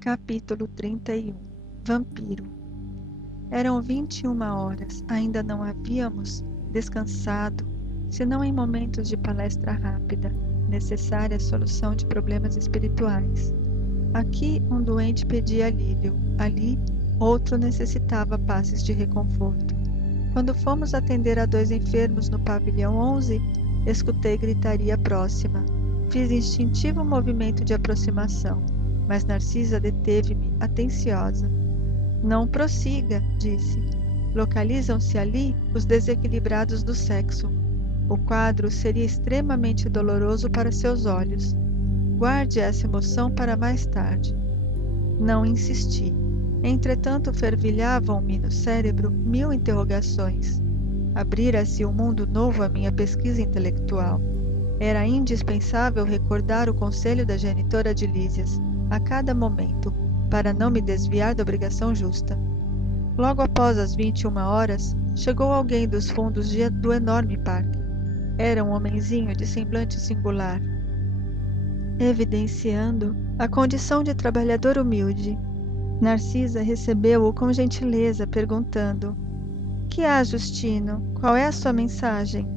Capítulo 31. Vampiro. Eram 21 horas. Ainda não havíamos descansado, senão em momentos de palestra rápida, necessária solução de problemas espirituais. Aqui um doente pedia alívio, ali outro necessitava passes de reconforto. Quando fomos atender a 2 enfermos no pavilhão 11, escutei gritaria próxima. Fiz instintivo movimento de aproximação, mas Narcisa deteve-me, atenciosa. Não prossiga, disse. Localizam-se ali os desequilibrados do sexo. O quadro seria extremamente doloroso para seus olhos. Guarde essa emoção para mais tarde. Não insisti. Entretanto, fervilhavam-me no cérebro 1000 interrogações. Abrira-se um mundo novo à minha pesquisa intelectual. Era indispensável recordar o conselho da genitora de Lísias, a cada momento, para não me desviar da obrigação justa. Logo após as 21 horas, chegou alguém dos fundos do enorme parque. Era um homenzinho de semblante singular, evidenciando a condição de trabalhador humilde. Narcisa recebeu-o com gentileza, perguntando: "Que há, Justino? Qual é a sua mensagem?"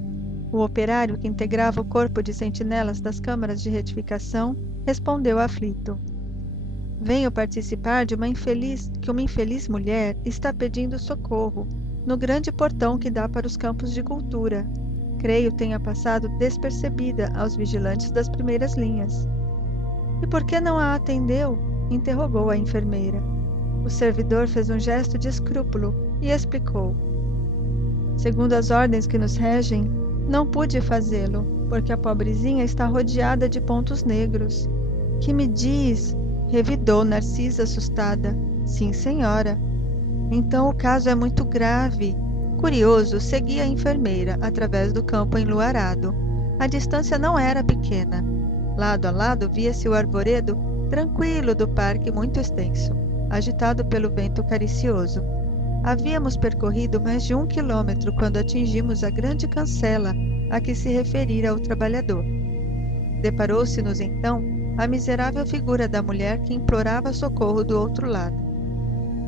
O operário, que integrava o corpo de sentinelas das câmaras de retificação, respondeu aflito: "Venho participar de uma infeliz mulher está pedindo socorro no grande portão que dá para os campos de cultura. Creio tenha passado despercebida aos vigilantes das primeiras linhas." "E por que não a atendeu?" interrogou a enfermeira. O servidor fez um gesto de escrúpulo e explicou: "Segundo as ordens que nos regem, não pude fazê-lo, porque a pobrezinha está rodeada de pontos negros." "Que me diz?" revidou Narcisa, assustada. "Sim, senhora." "Então o caso é muito grave." Curioso, segui a enfermeira através do campo enluarado. A distância não era pequena. Lado a lado via-se o arvoredo tranquilo do parque muito extenso, agitado pelo vento caricioso. Havíamos percorrido mais de 1 quilômetro quando atingimos a grande cancela a que se referira o trabalhador. Deparou-se-nos então a miserável figura da mulher que implorava socorro do outro lado.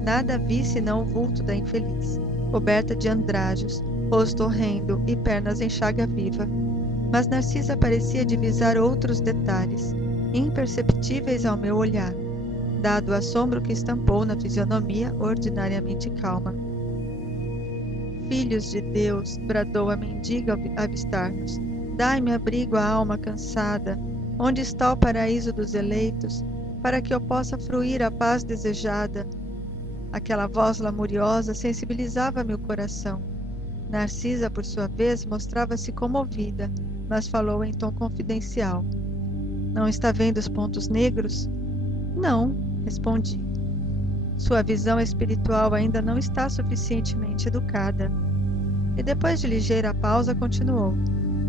Nada vi senão o vulto da infeliz, coberta de andrajos, rosto horrendo e pernas em chaga viva. Mas Narcisa parecia divisar outros detalhes, imperceptíveis ao meu olhar, dado o assombro que estampou na fisionomia ordinariamente calma. "Filhos de Deus!" bradou a mendiga ao avistar-nos. "Dai-me abrigo à alma cansada. Onde está o paraíso dos eleitos, para que eu possa fruir a paz desejada?" Aquela voz lamuriosa sensibilizava meu coração. Narcisa, por sua vez, mostrava-se comovida, mas falou em tom confidencial. "Não está vendo os pontos negros?" "Não", respondi. Sua visão espiritual ainda não está suficientemente educada. E depois de ligeira pausa continuou: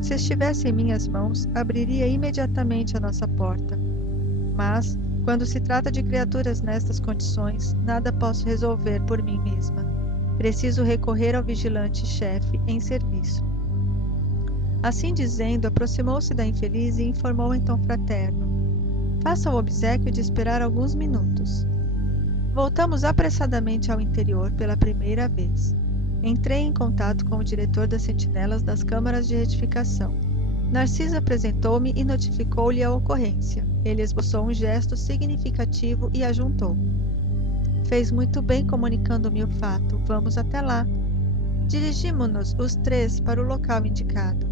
"Se estivesse em minhas mãos, abriria imediatamente a nossa porta. Mas, quando se trata de criaturas nestas condições, nada posso resolver por mim mesma. Preciso recorrer ao vigilante-chefe em serviço." Assim dizendo, aproximou-se da infeliz e informou em tom fraterno: "Faça o obséquio de esperar alguns minutos." Voltamos apressadamente ao interior pela primeira vez. Entrei em contato com o diretor das sentinelas das câmaras de retificação. Narcisa apresentou-me e notificou-lhe a ocorrência. Ele esboçou um gesto significativo e ajuntou: "Fez muito bem comunicando-me o fato. Vamos até lá." Dirigimo-nos os 3 para o local indicado.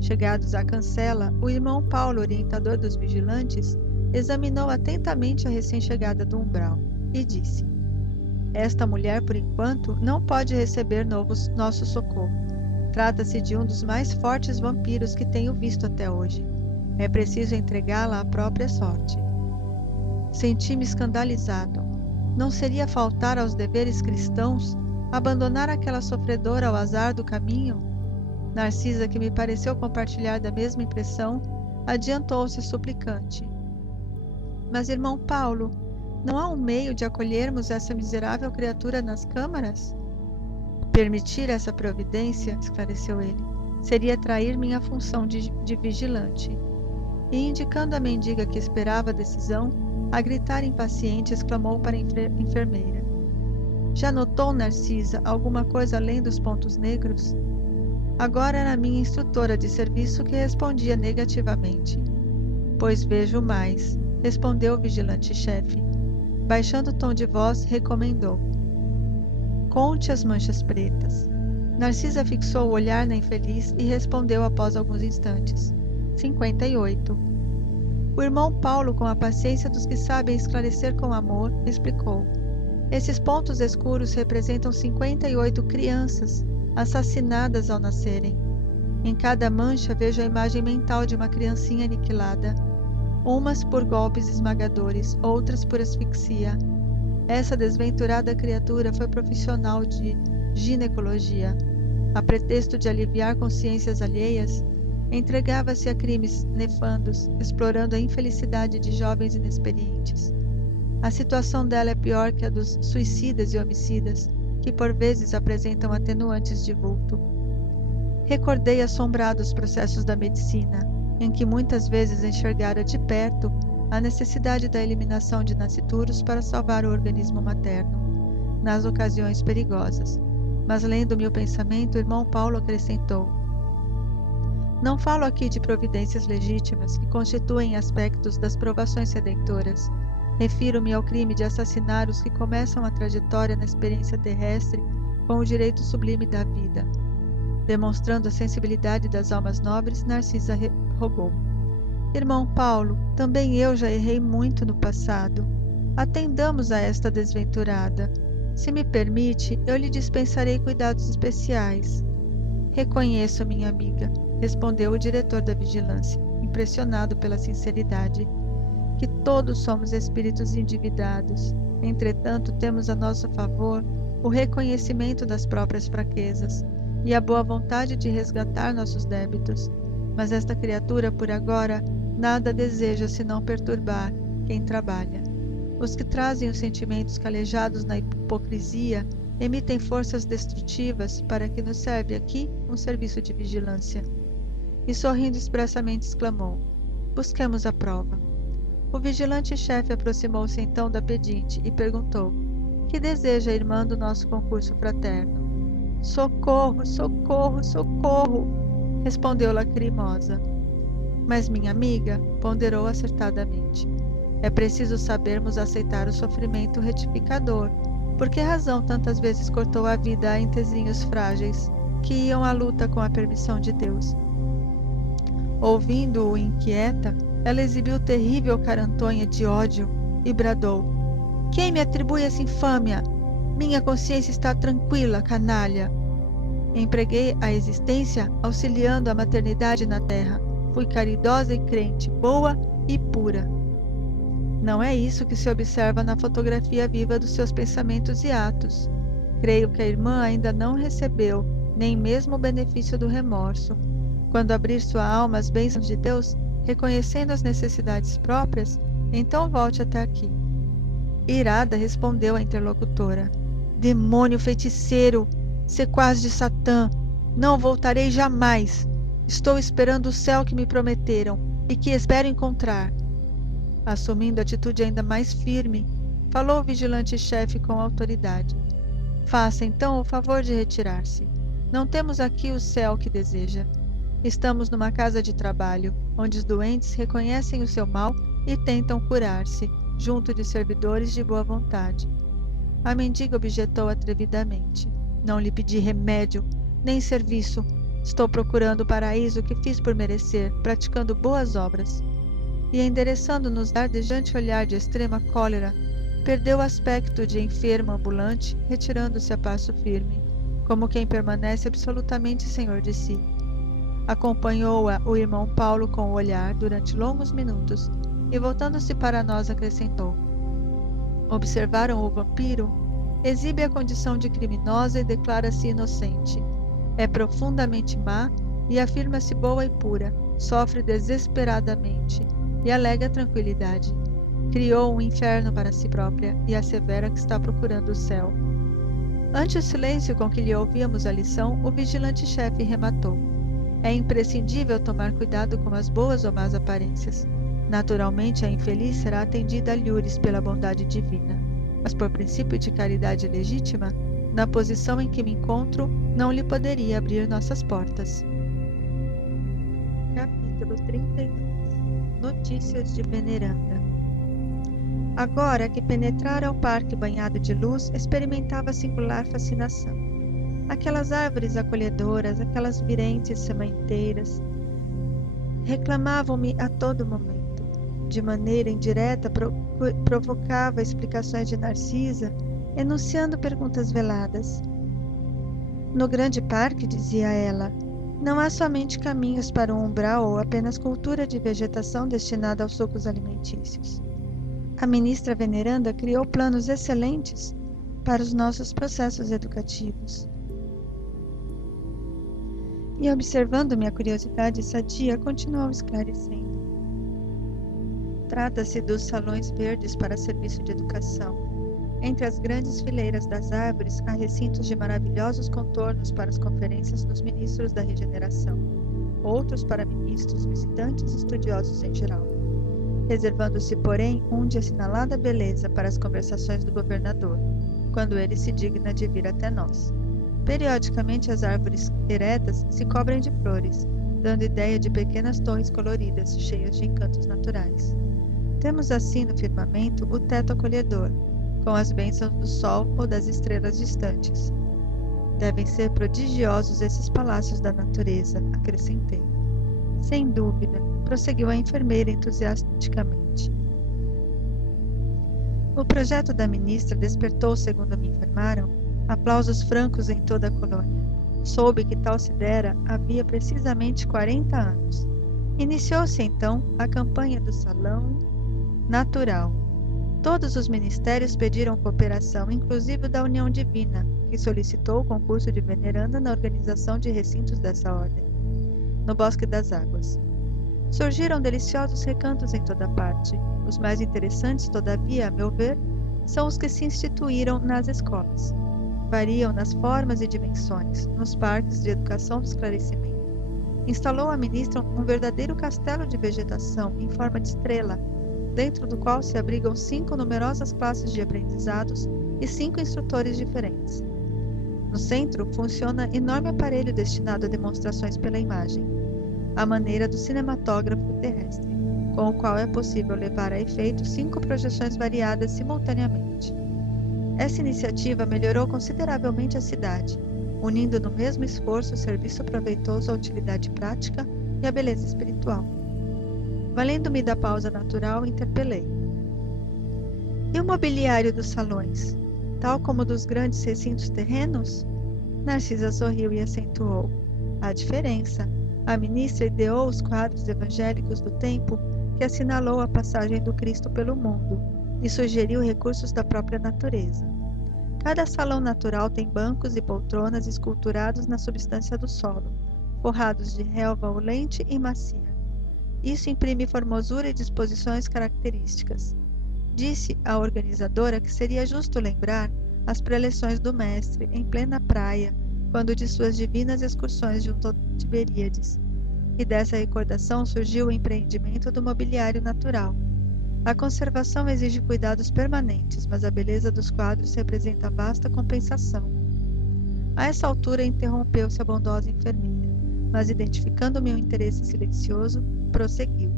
Chegados à cancela, o irmão Paulo, orientador dos vigilantes, examinou atentamente a recém-chegada do umbral e disse: "Esta mulher, por enquanto, não pode receber nosso socorro. Trata-se de um dos mais fortes vampiros que tenho visto até hoje. É preciso entregá-la à própria sorte." Senti-me escandalizado. Não seria faltar aos deveres cristãos abandonar aquela sofredora ao azar do caminho? Narcisa, que me pareceu compartilhar da mesma impressão, adiantou-se suplicante: "Mas, irmão Paulo, não há um meio de acolhermos essa miserável criatura nas câmaras?" "Permitir essa providência", esclareceu ele, "seria trair minha função de vigilante." E, indicando a mendiga que esperava a decisão, A gritar impaciente, exclamou para a enfermeira: Já notou, Narcisa, alguma coisa além dos pontos negros? Agora era a minha instrutora de serviço que respondia negativamente. Pois vejo mais, respondeu o vigilante-chefe. Baixando o tom de voz, recomendou: Conte as manchas pretas. Narcisa fixou o olhar na infeliz e respondeu após alguns instantes: 58. O irmão Paulo, com a paciência dos que sabem esclarecer com amor, explicou: Esses pontos escuros representam 58 crianças assassinadas ao nascerem. Em cada mancha vejo a imagem mental de uma criancinha aniquilada, umas por golpes esmagadores, outras por asfixia. Essa desventurada criatura foi profissional de ginecologia. A pretexto de aliviar consciências alheias, entregava-se a crimes nefandos, explorando a infelicidade de jovens inexperientes. A situação dela é pior que a dos suicidas e homicidas, que por vezes apresentam atenuantes de vulto. Recordei assombrado os processos da medicina, em que muitas vezes enxergara de perto a necessidade da eliminação de nascituros para salvar o organismo materno, nas ocasiões perigosas. Mas lendo-me o pensamento, o irmão Paulo acrescentou: Não falo aqui de providências legítimas que constituem aspectos das provações redentoras. Refiro-me ao crime de assassinar os que começam a trajetória na experiência terrestre com o direito sublime da vida. Demonstrando a sensibilidade das almas nobres, Narcisa rogou: Irmão Paulo, também eu já errei muito no passado. Atendamos a esta desventurada. Se me permite, eu lhe dispensarei cuidados especiais. Reconheço, minha amiga, respondeu o diretor da vigilância, impressionado pela sinceridade, que todos somos espíritos endividados. Entretanto, temos a nosso favor o reconhecimento das próprias fraquezas e a boa vontade de resgatar nossos débitos. Mas esta criatura, por agora, nada deseja senão perturbar quem trabalha. Os que trazem os sentimentos calejados na hipocrisia emitem forças destrutivas para que nos serve aqui um serviço de vigilância. E sorrindo expressamente exclamou: Busquemos a prova. O vigilante-chefe aproximou-se então da pedinte e perguntou: Que deseja a irmã do nosso concurso fraterno? Socorro, socorro, socorro! Respondeu lacrimosa. Mas minha amiga, ponderou acertadamente, é preciso sabermos aceitar o sofrimento retificador. Por que razão tantas vezes cortou a vida a entezinhos frágeis que iam à luta com a permissão de Deus? Ouvindo-o inquieta, ela exibiu terrível carantonha de ódio e bradou: Quem me atribui essa infâmia? Minha consciência está tranquila, canalha. Empreguei a existência auxiliando a maternidade na terra. Fui caridosa e crente, boa e pura. Não é isso que se observa na fotografia viva dos seus pensamentos e atos. Creio que a irmã ainda não recebeu nem mesmo o benefício do remorso. Quando abrir sua alma às bênçãos de Deus, reconhecendo as necessidades próprias, então volte até aqui. Irada, respondeu a interlocutora: Demônio feiticeiro, sequaz de Satã, não voltarei jamais. Estou esperando o céu que me prometeram e que espero encontrar. Assumindo atitude ainda mais firme, falou o vigilante-chefe com autoridade: Faça então o favor de retirar-se. Não temos aqui o céu que deseja. Estamos numa casa de trabalho, onde os doentes reconhecem o seu mal e tentam curar-se, junto de servidores de boa vontade. A mendiga objetou atrevidamente: Não lhe pedi remédio, nem serviço. Estou procurando o paraíso que fiz por merecer, praticando boas obras. E endereçando-nos ardejante olhar de extrema cólera, perdeu o aspecto de enfermo ambulante, retirando-se a passo firme, como quem permanece absolutamente senhor de si. Acompanhou-a o irmão Paulo com o olhar durante longos minutos e, voltando-se para nós, acrescentou: Observaram o vampiro? Exibe a condição de criminosa e declara-se inocente. É profundamente má e afirma-se boa e pura, sofre desesperadamente e alega tranquilidade. Criou um inferno para si própria e assevera que está procurando o céu. Ante o silêncio com que lhe ouvíamos a lição, o vigilante-chefe rematou: É imprescindível tomar cuidado com as boas ou más aparências. Naturalmente, a infeliz será atendida a lures pela bondade divina, mas por princípio de caridade legítima, na posição em que me encontro, não lhe poderia abrir nossas portas. Capítulo 32. Notícias de Veneranda. Agora que penetrara o parque banhado de luz, experimentava singular fascinação. Aquelas árvores acolhedoras, aquelas virentes sementeiras, reclamavam-me a todo momento. De maneira indireta, provocava explicações de Narcisa, enunciando perguntas veladas. No grande parque, dizia ela, não há somente caminhos para o umbral ou apenas cultura de vegetação destinada aos sucos alimentícios. A ministra Veneranda criou planos excelentes para os nossos processos educativos. E observando minha curiosidade sadia, continuou esclarecendo. Trata-se dos salões verdes para serviço de educação. Entre as grandes fileiras das árvores, há recintos de maravilhosos contornos para as conferências dos ministros da regeneração, outros para ministros, visitantes e estudiosos em geral, reservando-se, porém, um de assinalada beleza para as conversações do governador, quando ele se digna de vir até nós. Periodicamente as árvores eretas se cobrem de flores, dando ideia de pequenas torres coloridas, cheias de encantos naturais. Temos assim no firmamento o teto acolhedor, com as bênçãos do sol ou das estrelas distantes. Devem ser prodigiosos esses palácios da natureza, acrescentei. Sem dúvida, prosseguiu a enfermeira entusiasticamente. O projeto da ministra despertou, segundo me informaram, aplausos francos em toda a colônia. Soube que tal se dera havia precisamente 40 anos. Iniciou-se então a campanha do Salão Natural. Todos os ministérios pediram cooperação, inclusive da União Divina, que solicitou o concurso de Veneranda na organização de recintos dessa ordem, no Bosque das Águas. Surgiram deliciosos recantos em toda parte. Os mais interessantes, todavia, a meu ver, são os que se instituíram nas escolas. Variam nas formas e dimensões, nos parques de educação do esclarecimento. Instalou a ministra um verdadeiro castelo de vegetação em forma de estrela, dentro do qual se abrigam 5 numerosas classes de aprendizados e 5 instrutores diferentes. No centro funciona enorme aparelho destinado a demonstrações pela imagem, à maneira do cinematógrafo terrestre, com o qual é possível levar a efeito 5 projeções variadas simultaneamente. Essa iniciativa melhorou consideravelmente a cidade, unindo no mesmo esforço o serviço proveitoso à utilidade prática e à beleza espiritual. Valendo-me da pausa natural, interpelei. E o mobiliário dos salões, tal como o dos grandes recintos terrenos? Narcisa sorriu e acentuou. Há diferença. A ministra ideou os quadros evangélicos do tempo que assinalou a passagem do Cristo pelo mundo e sugeriu recursos da própria natureza. Cada salão natural tem bancos e poltronas esculturados na substância do solo, forrados de relva olente e macia. Isso imprime formosura e disposições características. Disse a organizadora que seria justo lembrar as preleções do mestre em plena praia, quando de suas divinas excursões junto ao Tiberíades. E dessa recordação surgiu o empreendimento do mobiliário natural. A conservação exige cuidados permanentes, mas a beleza dos quadros representa vasta compensação. A essa altura interrompeu-se a bondosa enfermeira, mas identificando meu interesse silencioso, prosseguiu.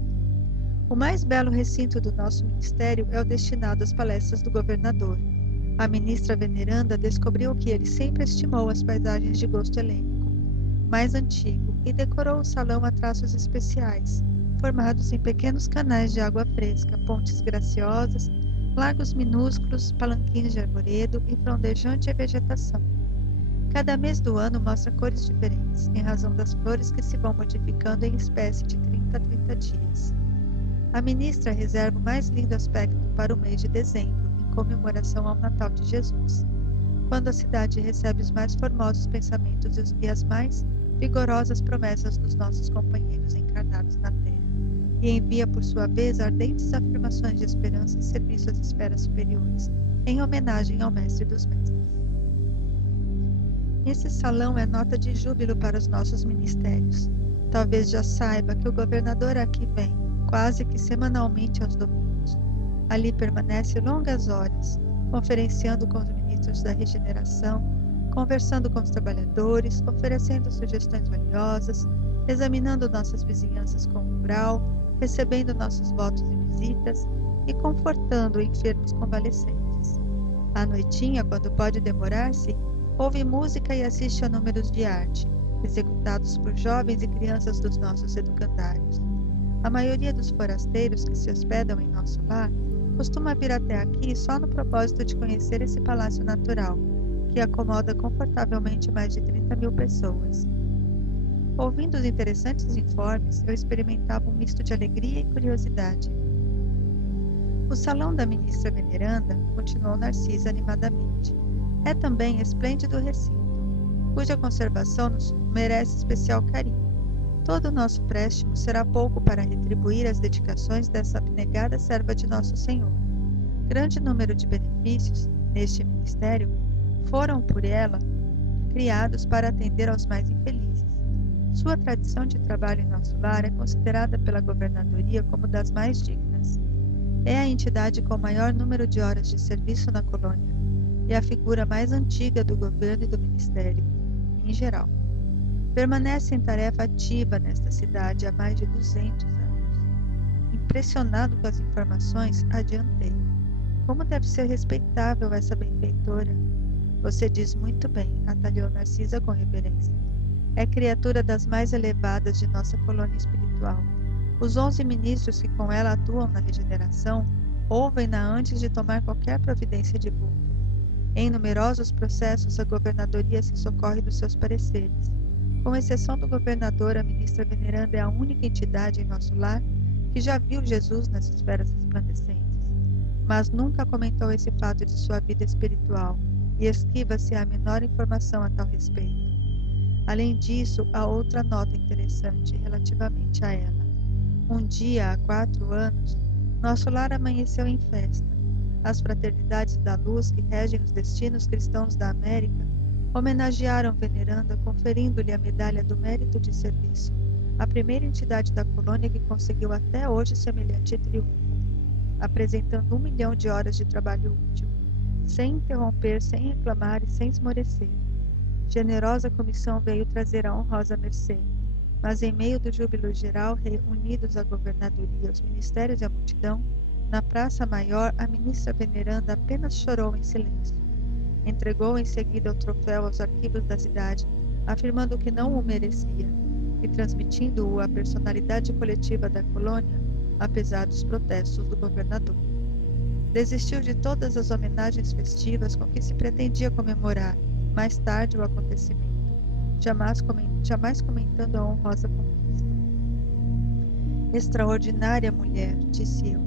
O mais belo recinto do nosso ministério é o destinado às palestras do governador. A ministra Veneranda descobriu que ele sempre estimou as paisagens de gosto helênico, mais antigo, e decorou o salão a traços especiais, formados em pequenos canais de água fresca, pontes graciosas, lagos minúsculos, palanquins de arvoredo e frondejante vegetação. Cada mês do ano mostra cores diferentes, em razão das flores que se vão modificando em espécie de 30 a 30 dias. A ministra reserva o mais lindo aspecto para o mês de dezembro, em comemoração ao Natal de Jesus, quando a cidade recebe os mais formosos pensamentos e as mais vigorosas promessas dos nossos companheiros encarnados na terra, e envia por sua vez ardentes afirmações de esperança e serviço às esferas superiores, em homenagem ao mestre dos mestres. Esse salão é nota de júbilo para os nossos ministérios. Talvez já saiba que o governador aqui vem, quase que semanalmente aos domingos. Ali permanece longas horas, conferenciando com os ministros da regeneração, conversando com os trabalhadores, oferecendo sugestões valiosas, examinando nossas vizinhanças com umbral, recebendo nossos votos e visitas e confortando enfermos convalescentes. À noitinha, quando pode demorar-se, ouve música e assiste a números de arte, executados por jovens e crianças dos nossos educandários. A maioria dos forasteiros que se hospedam em nosso lar costuma vir até aqui só no propósito de conhecer esse palácio natural, que acomoda confortavelmente mais de 30.000 pessoas. Ouvindo os interessantes informes, eu experimentava um misto de alegria e curiosidade. O salão da ministra veneranda, continuou Narcisa animadamente, é também esplêndido recinto, cuja conservação nos merece especial carinho. Todo o nosso préstimo será pouco para retribuir as dedicações dessa abnegada serva de Nosso Senhor. Grande número de benefícios, neste ministério, foram por ela criados para atender aos mais infelizes. Sua tradição de trabalho em nosso lar é considerada pela governadoria como das mais dignas. É a entidade com o maior número de horas de serviço na colônia e a figura mais antiga do governo e do ministério, em geral. Permanece em tarefa ativa nesta cidade há mais de 200 anos. Impressionado com as informações, adiantei. Como deve ser respeitável essa benfeitora? Você diz muito bem, atalhou Narcisa com reverência. É criatura das mais elevadas de nossa colônia espiritual. Os 11 ministros que com ela atuam na regeneração ouvem-na antes de tomar qualquer providência de vulto. Em numerosos processos, a governadoria se socorre dos seus pareceres. Com exceção do governador, a ministra veneranda é a única entidade em nosso lar que já viu Jesus nas esferas resplandecentes, mas nunca comentou esse fato de sua vida espiritual e esquiva-se a menor informação a tal respeito. Além disso, há outra nota interessante relativamente a ela. Um dia, há 4 anos, nosso lar amanheceu em festa. As fraternidades da luz que regem os destinos cristãos da América homenagearam veneranda conferindo-lhe a medalha do mérito de serviço, a primeira entidade da colônia que conseguiu até hoje semelhante triunfo, apresentando 1 milhão de horas de trabalho útil, sem interromper, sem reclamar e sem esmorecer. Generosa comissão veio trazer a honrosa mercê, mas em meio do júbilo geral, reunidos a governadoria, os ministérios e a multidão, na praça maior, a ministra veneranda apenas chorou em silêncio. Entregou em seguida o troféu aos arquivos da cidade, afirmando que não o merecia, e transmitindo-o à personalidade coletiva da colônia, apesar dos protestos do governador. Desistiu de todas as homenagens festivas com que se pretendia comemorar, mais tarde, o acontecimento, jamais comentando a honrosa conquista. Extraordinária mulher, disse eu,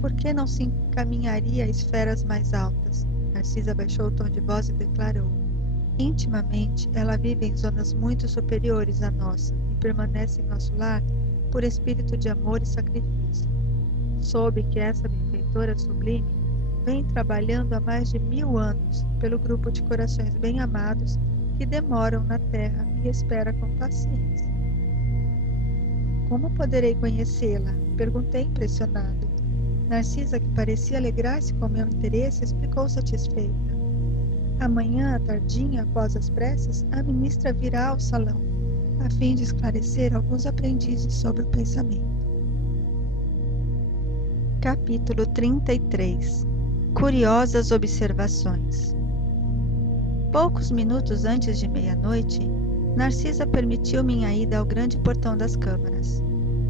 por que não se encaminharia a esferas mais altas? Narcisa baixou o tom de voz e declarou: intimamente, ela vive em zonas muito superiores à nossa e permanece em nosso lar por espírito de amor e sacrifício. Soube que essa benfeitora sublime vem trabalhando há mais de 1000 anos pelo grupo de corações bem-amados que demoram na terra e espera com paciência. Como poderei conhecê-la? Perguntei impressionado. Narcisa, que parecia alegrar-se com meu interesse, explicou satisfeita. Amanhã, à tardinha, após as preces, a ministra virá ao salão, a fim de esclarecer alguns aprendizes sobre o pensamento. Capítulo 33. Curiosas observações. Poucos minutos antes de meia-noite, Narcisa permitiu minha ida ao grande portão das câmaras.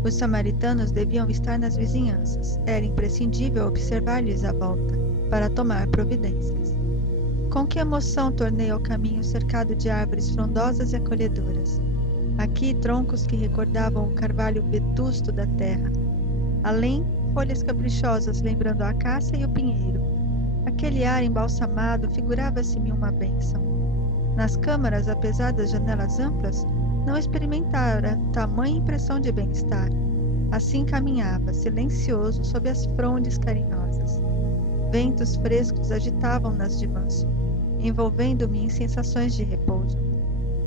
Os samaritanos deviam estar nas vizinhanças. Era imprescindível observar-lhes a volta, para tomar providências. Com que emoção tornei ao caminho cercado de árvores frondosas e acolhedoras. Aqui, troncos que recordavam o carvalho vetusto da terra. Além, folhas caprichosas lembrando a acácia e o pinheiro. Aquele ar embalsamado figurava-se-me uma bênção. Nas câmaras, apesar das janelas amplas, não experimentara tamanha impressão de bem-estar. Assim caminhava, silencioso, sob as frondes carinhosas. Ventos frescos agitavam-nas de manso, envolvendo-me em sensações de repouso.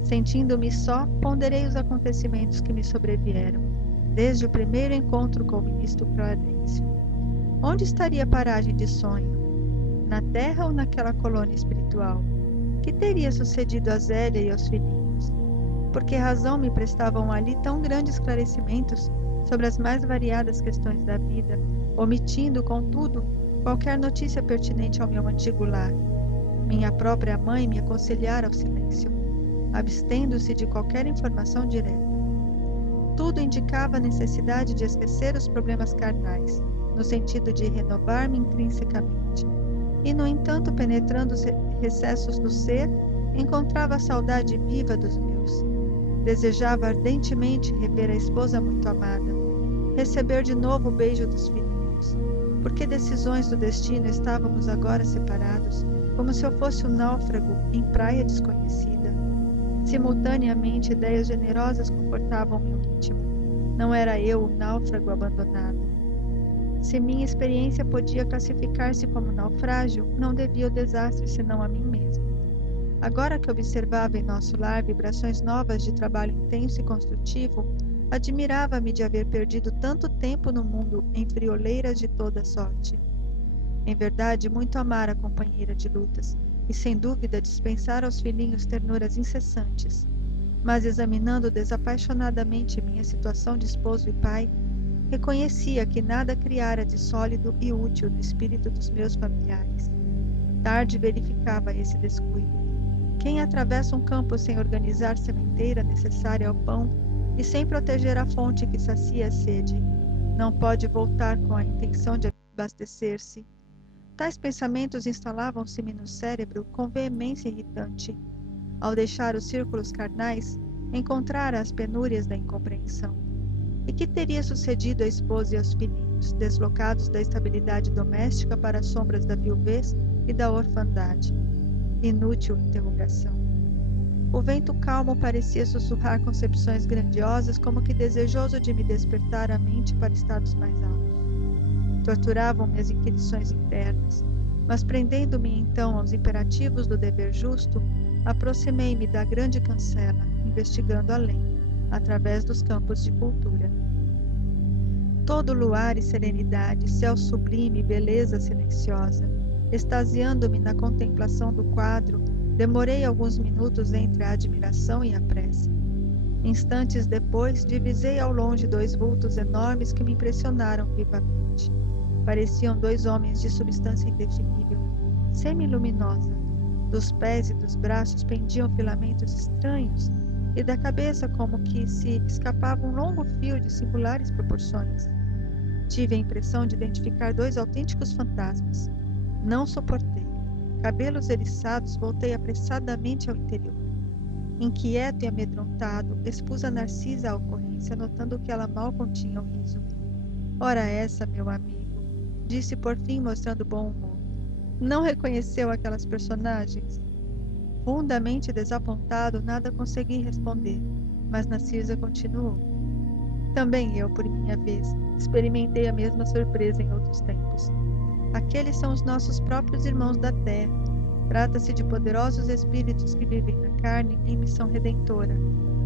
Sentindo-me só, ponderei os acontecimentos que me sobrevieram. desde o primeiro encontro com o ministro Clarencio. Onde estaria a paragem de sonho? Na terra ou naquela colônia espiritual? Que teria sucedido a Zélia e aos filhinhos? Por que razão me prestavam ali tão grandes esclarecimentos sobre as mais variadas questões da vida, omitindo, contudo, qualquer notícia pertinente ao meu antigo lar? Minha própria mãe me aconselhara ao silêncio, abstendo-se de qualquer informação direta. Tudo indicava a necessidade de esquecer os problemas carnais, no sentido de renovar-me intrinsecamente. E, no entanto, penetrando os recessos do ser, encontrava a saudade viva dos meus. Desejava ardentemente rever a esposa muito amada, receber de novo o beijo dos filhinhos. Por que decisões do destino estávamos agora separados, como se eu fosse um náufrago em praia desconhecida? Simultaneamente, ideias generosas confortavam meu íntimo. Não era eu o náufrago abandonado. Se minha experiência podia classificar-se como naufrágio, não devia o desastre senão a mim mesmo. Agora que observava em nosso lar vibrações novas de trabalho intenso e construtivo, admirava-me de haver perdido tanto tempo no mundo em frioleiras de toda sorte. Em verdade, muito amara a companheira de lutas, e sem dúvida dispensara aos filhinhos ternuras incessantes. Mas examinando desapaixonadamente minha situação de esposo e pai, reconhecia que nada criara de sólido e útil no espírito dos meus familiares. Tarde verificava esse descuido. Quem atravessa um campo sem organizar sementeira necessária ao pão e sem proteger a fonte que sacia a sede, não pode voltar com a intenção de abastecer-se. Tais pensamentos instalavam-se-me no cérebro com veemência irritante. Ao deixar os círculos carnais, encontrara as penúrias da incompreensão. E que teria sucedido à esposa e aos filhinhos, deslocados da estabilidade doméstica para as sombras da viuvez e da orfandade? Inútil interrogação. O vento calmo parecia sussurrar concepções grandiosas, como que desejoso de me despertar a mente para estados mais altos. Torturavam-me as inquirições internas, mas prendendo-me então aos imperativos do dever justo, aproximei-me da grande cancela, investigando além, através dos campos de cultura. Todo luar e serenidade, céu sublime e beleza silenciosa. Extasiando-me na contemplação do quadro, demorei alguns minutos entre a admiração e a prece. Instantes depois, divisei ao longe dois vultos enormes que me impressionaram vivamente. Pareciam dois homens de substância indefinível, semi-luminosa. Dos pés e dos braços pendiam filamentos estranhos, e da cabeça como que se escapava um longo fio de singulares proporções. Tive a impressão de identificar dois autênticos fantasmas. Não suportei. Cabelos eriçados, voltei apressadamente ao interior. Inquieto e amedrontado, expus a Narcisa a ocorrência, notando que ela mal continha o riso. Ora essa, meu amigo, disse por fim, mostrando bom humor. Não reconheceu aquelas personagens? Fundamente desapontado, nada consegui responder, mas Narcisa continuou. Também eu, por minha vez, experimentei a mesma surpresa em outros tempos. Aqueles são os nossos próprios irmãos da terra. Trata-se de poderosos espíritos que vivem na carne em missão redentora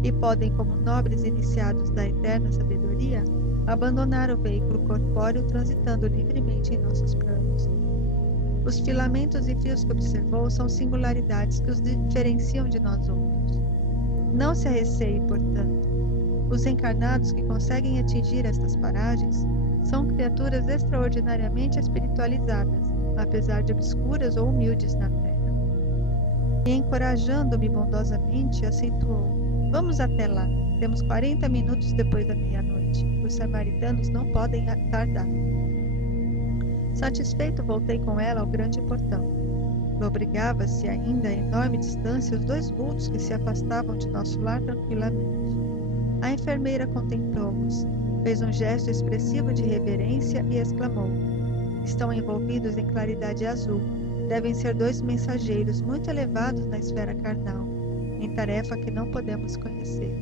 e podem, como nobres iniciados da eterna sabedoria, abandonar o veículo corpóreo transitando livremente em nossos planos. Os filamentos e fios que observou são singularidades que os diferenciam de nós outros. Não se arreceie, portanto. Os encarnados que conseguem atingir estas paragens são criaturas extraordinariamente espiritualizadas, apesar de obscuras ou humildes na terra. E encorajando-me bondosamente, acentuou: Vamos até lá. Temos 40 minutos depois da meia-noite. Os samaritanos não podem tardar. Satisfeito, voltei com ela ao grande portão. Lobrigava-se ainda a enorme distância os dois vultos que se afastavam de nosso lar tranquilamente. A enfermeira contemplou-os, fez um gesto expressivo de reverência e exclamou: Estão envolvidos em claridade azul. Devem ser dois mensageiros muito elevados na esfera carnal, em tarefa que não podemos conhecer.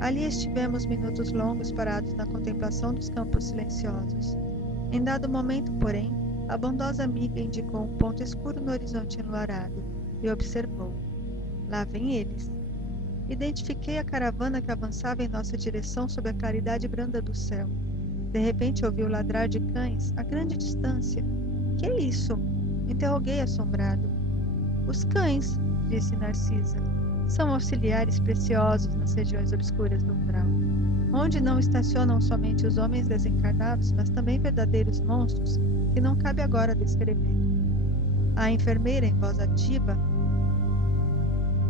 Ali estivemos minutos longos parados na contemplação dos campos silenciosos. Em dado momento, porém, a bondosa amiga indicou um ponto escuro no horizonte enluarado e observou: Lá vêm eles. Identifiquei a caravana que avançava em nossa direção sob a claridade branda do céu. De repente ouvi o ladrar de cães a grande distância. Que é isso? Interroguei assombrado. Os cães, disse Narcisa, são auxiliares preciosos nas regiões obscuras do umbral, onde não estacionam somente os homens desencarnados, mas também verdadeiros monstros que não cabe agora descrever. A enfermeira, em voz ativa,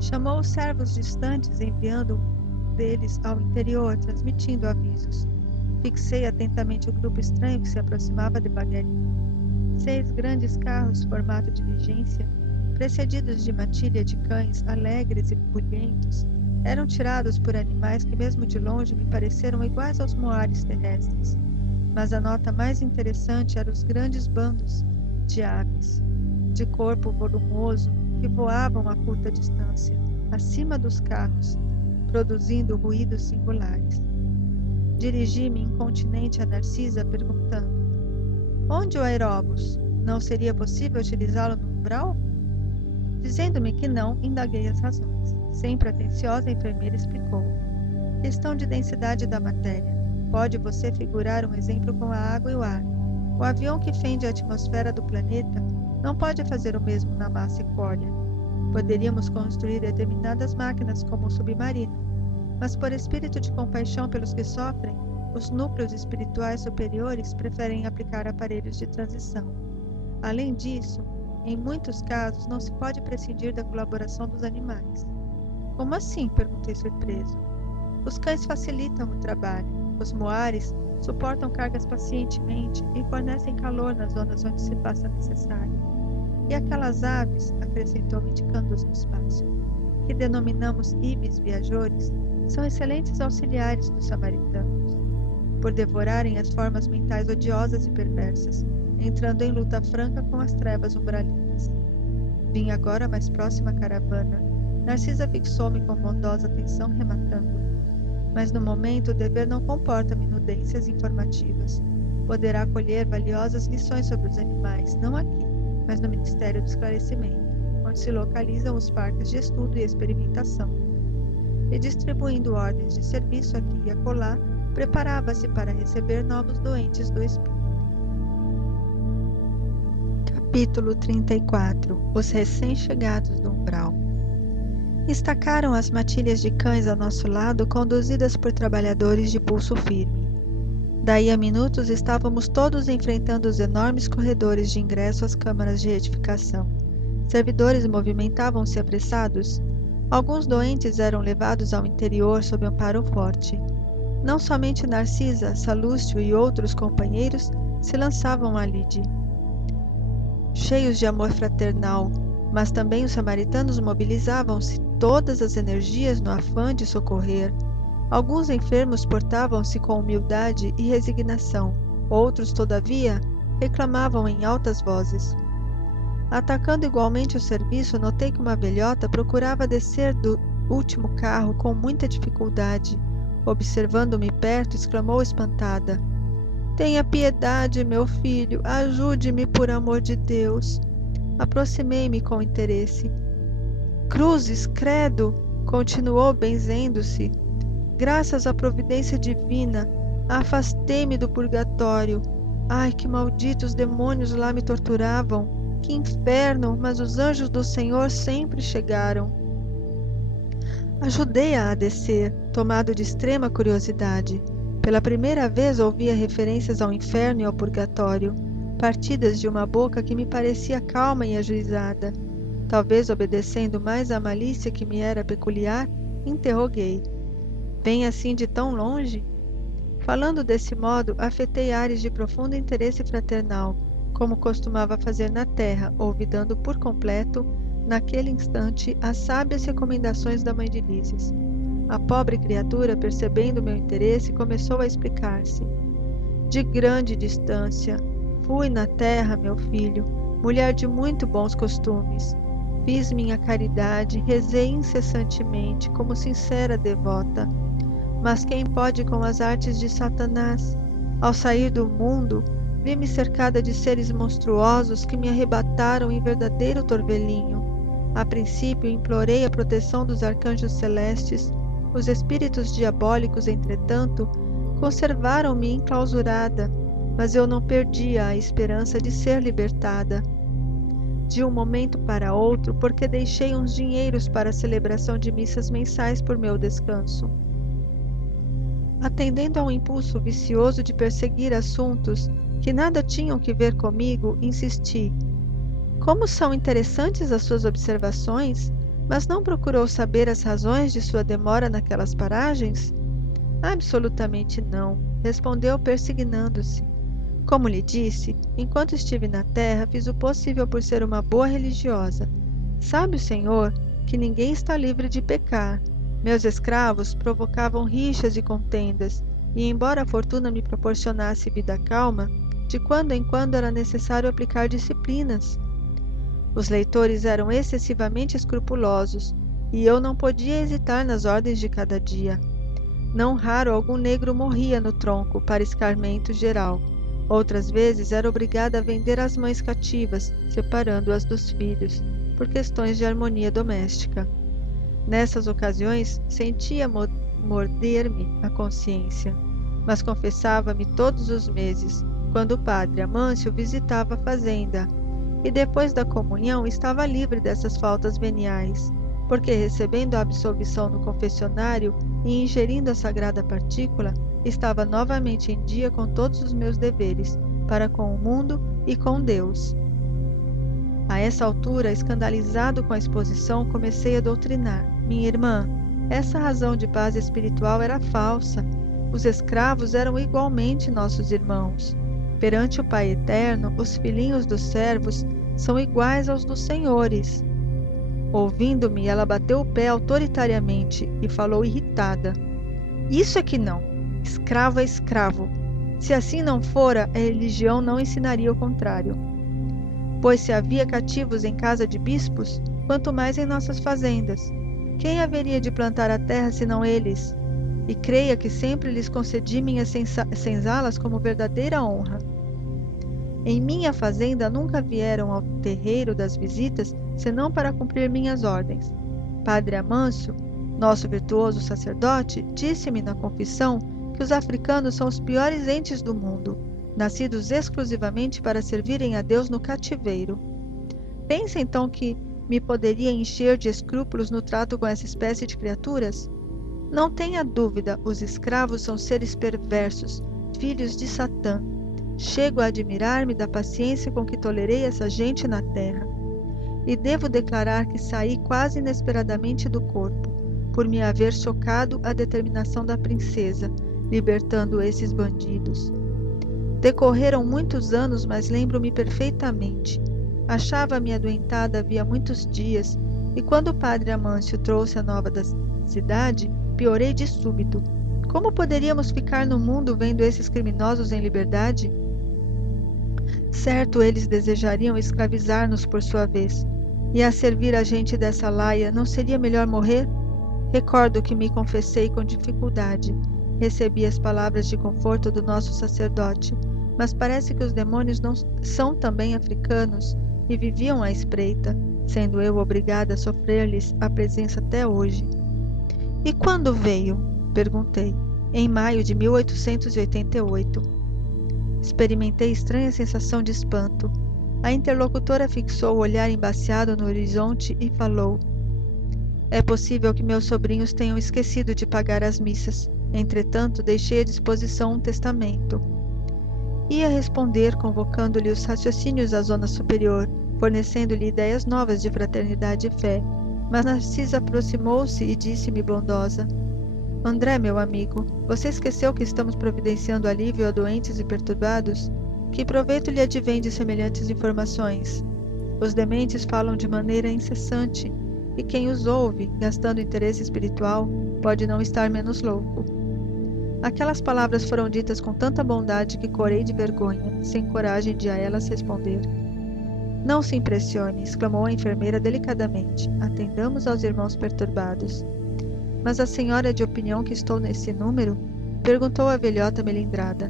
chamou os servos distantes, enviando um deles ao interior, transmitindo avisos. Fixei atentamente o grupo estranho que se aproximava devagarinho. 6 grandes carros, formato de diligência, precedidos de matilha de cães alegres e bulhentos, eram tirados por animais que mesmo de longe me pareceram iguais aos moares terrestres. Mas a nota mais interessante eram os grandes bandos de aves, de corpo volumoso, que voavam a curta distância, acima dos carros, produzindo ruídos singulares. Dirigi-me incontinente a Narcisa, perguntando: onde o aeróbus? Não seria possível utilizá-lo no umbral? Dizendo-me que não, indaguei as razões. Sempre atenciosa, a enfermeira explicou: questão de densidade da matéria. Pode você figurar um exemplo com a água e o ar. O avião que fende a atmosfera do planeta não pode fazer o mesmo na massa equórea. Poderíamos construir determinadas máquinas como o submarino, mas por espírito de compaixão pelos que sofrem, os núcleos espirituais superiores preferem aplicar aparelhos de transição. Além disso, em muitos casos não se pode prescindir da colaboração dos animais. Como assim? Perguntei surpreso. Os cães facilitam o trabalho. Os moares suportam cargas pacientemente e fornecem calor nas zonas onde se faça necessário. E aquelas aves, acrescentou indicando-os no espaço, que denominamos ibis viajores, são excelentes auxiliares dos samaritanos, por devorarem as formas mentais odiosas e perversas, entrando em luta franca com as trevas umbralinas. Vim agora mais próxima à caravana. Narcisa fixou-me com bondosa atenção, rematando: mas no momento o dever não comporta minudências informativas. Poderá colher valiosas lições sobre os animais, não aqui, mas no Ministério do Esclarecimento, onde se localizam os parques de estudo e experimentação. E distribuindo ordens de serviço aqui e acolá, preparava-se para receber novos doentes do espírito. Capítulo 34. Os recém-chegados do umbral. Estacaram as matilhas de cães ao nosso lado, conduzidas por trabalhadores de pulso firme. Daí a minutos estávamos todos enfrentando os enormes corredores de ingresso às câmaras de retificação. Servidores movimentavam-se apressados. Alguns doentes eram levados ao interior sob amparo forte. Não somente Narcisa, Salúcio e outros companheiros se lançavam a lide, cheios de amor fraternal, mas também os samaritanos mobilizavam-se todas as energias no afã de socorrer. Alguns enfermos portavam-se com humildade e resignação, outros, todavia, reclamavam em altas vozes. Atacando igualmente o serviço, notei que uma velhota procurava descer do último carro com muita dificuldade. Observando-me perto, exclamou espantada: tenha piedade, meu filho, ajude-me por amor de Deus. Aproximei-me com interesse. Cruzes, credo, continuou benzendo-se. Graças à providência divina, afastei-me do purgatório. Ai, que malditos demônios lá me torturavam! Que inferno, mas os anjos do Senhor sempre chegaram. Ajudei-a a descer, tomado de extrema curiosidade. Pela primeira vez ouvia referências ao inferno e ao purgatório, partidas de uma boca que me parecia calma e ajuizada. Talvez obedecendo mais à malícia que me era peculiar, interroguei: vem assim de tão longe? Falando desse modo, afetei ares de profundo interesse fraternal, como costumava fazer na terra, olvidando por completo, naquele instante, as sábias recomendações da mãe de Lísias. A pobre criatura, percebendo meu interesse, começou a explicar-se. De grande distância, fui na terra, meu filho, mulher de muito bons costumes. Fiz minha caridade, rezei incessantemente, como sincera devota. Mas quem pode com as artes de Satanás? Ao sair do mundo, vi-me cercada de seres monstruosos que me arrebataram em verdadeiro torvelinho. A princípio, implorei a proteção dos arcanjos celestes. Os espíritos diabólicos, entretanto, conservaram-me enclausurada, mas eu não perdia a esperança de ser libertada. De um momento para outro, porque deixei uns dinheiros para a celebração de missas mensais por meu descanso. Atendendo a um impulso vicioso de perseguir assuntos que nada tinham que ver comigo, insisti. Como são interessantes as suas observações, mas não procurou saber as razões de sua demora naquelas paragens? Absolutamente não, respondeu persignando-se. Como lhe disse, enquanto estive na terra, fiz o possível por ser uma boa religiosa. Sabe o Senhor que ninguém está livre de pecar. Meus escravos provocavam rixas e contendas, e embora a fortuna me proporcionasse vida calma, de quando em quando era necessário aplicar disciplinas. Os leitores eram excessivamente escrupulosos, e eu não podia hesitar nas ordens de cada dia. Não raro algum negro morria no tronco, para escarmento geral. Outras vezes era obrigada a vender as mães cativas, separando-as dos filhos, por questões de harmonia doméstica. Nessas ocasiões, sentia morder-me a consciência, mas confessava-me todos os meses, quando o padre Amâncio visitava a fazenda, e depois da comunhão estava livre dessas faltas veniais, porque recebendo a absolvição no confessionário e ingerindo a sagrada partícula, estava novamente em dia com todos os meus deveres, para com o mundo e com Deus. A essa altura, escandalizado com a exposição, comecei a doutrinar. Minha irmã, essa razão de paz espiritual era falsa. Os escravos eram igualmente nossos irmãos. Perante o Pai Eterno, os filhinhos dos servos são iguais aos dos senhores. Ouvindo-me, ela bateu o pé autoritariamente e falou irritada. Isso é que não. Escravo é escravo. Se assim não fora, a religião não ensinaria o contrário. Pois se havia cativos em casa de bispos, quanto mais em nossas fazendas. Quem haveria de plantar a terra senão eles? E creia que sempre lhes concedi minhas senzalas como verdadeira honra. Em minha fazenda nunca vieram ao terreiro das visitas, senão para cumprir minhas ordens. Padre Amâncio, nosso virtuoso sacerdote, disse-me na confissão que os africanos são os piores entes do mundo, nascidos exclusivamente para servirem a Deus no cativeiro. Pensa então que me poderia encher de escrúpulos no trato com essa espécie de criaturas? Não tenha dúvida, os escravos são seres perversos, filhos de Satã. Chego a admirar-me da paciência com que tolerei essa gente na terra. E devo declarar que saí quase inesperadamente do corpo, por me haver chocado a determinação da princesa, libertando esses bandidos. Decorreram muitos anos, mas lembro-me perfeitamente. Achava-me adoentada havia muitos dias, e quando o padre Amâncio trouxe a nova da cidade, piorei de súbito. Como poderíamos ficar no mundo vendo esses criminosos em liberdade? Certo, eles desejariam escravizar-nos por sua vez. E a servir a gente dessa laia, não seria melhor morrer? Recordo que me confessei com dificuldade. Recebi as palavras de conforto do nosso sacerdote, mas parece que os demônios não são também africanos e viviam à espreita, sendo eu obrigada a sofrer-lhes a presença até hoje. E quando veio? Perguntei. Em maio de 1888. Experimentei estranha sensação de espanto. A interlocutora fixou o olhar embaciado no horizonte e falou. É possível que meus sobrinhos tenham esquecido de pagar as missas. Entretanto, deixei à disposição um testamento. Ia responder, convocando-lhe os raciocínios à zona superior, fornecendo-lhe ideias novas de fraternidade e fé, mas Narcisa aproximou-se e disse-me bondosa: André, meu amigo, você esqueceu que estamos providenciando alívio a doentes e perturbados? Que proveito lhe advém de semelhantes informações? Os dementes falam de maneira incessante, e quem os ouve, gastando interesse espiritual, pode não estar menos louco. Aquelas palavras foram ditas com tanta bondade que corei de vergonha, sem coragem de a elas responder. Não se impressione, exclamou a enfermeira delicadamente. Atendamos aos irmãos perturbados. Mas a senhora é de opinião que estou nesse número? Perguntou a velhota melindrada.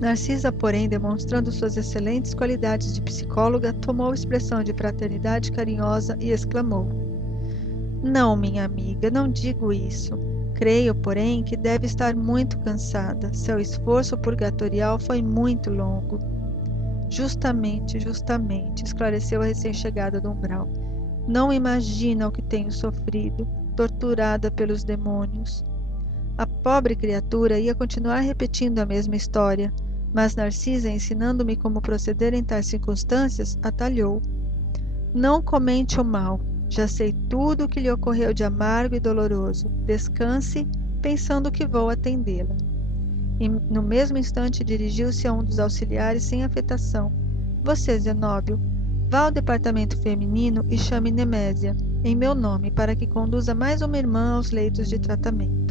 Narcisa, porém, demonstrando suas excelentes qualidades de psicóloga, tomou expressão de fraternidade carinhosa e exclamou: Não, minha amiga, não digo isso. Creio, porém, que deve estar muito cansada. Seu esforço purgatorial foi muito longo. Justamente, justamente, esclareceu a recém-chegada do umbral. Não imagina o que tenho sofrido, torturada pelos demônios. A pobre criatura ia continuar repetindo a mesma história, mas Narcisa, ensinando-me como proceder em tais circunstâncias, atalhou. Não comente o mal. Já sei tudo o que lhe ocorreu de amargo e doloroso. Descanse, pensando que vou atendê-la. E no mesmo instante dirigiu-se a um dos auxiliares sem afetação. Você, Zenóbio, vá ao departamento feminino e chame Nemésia, em meu nome, para que conduza mais uma irmã aos leitos de tratamento.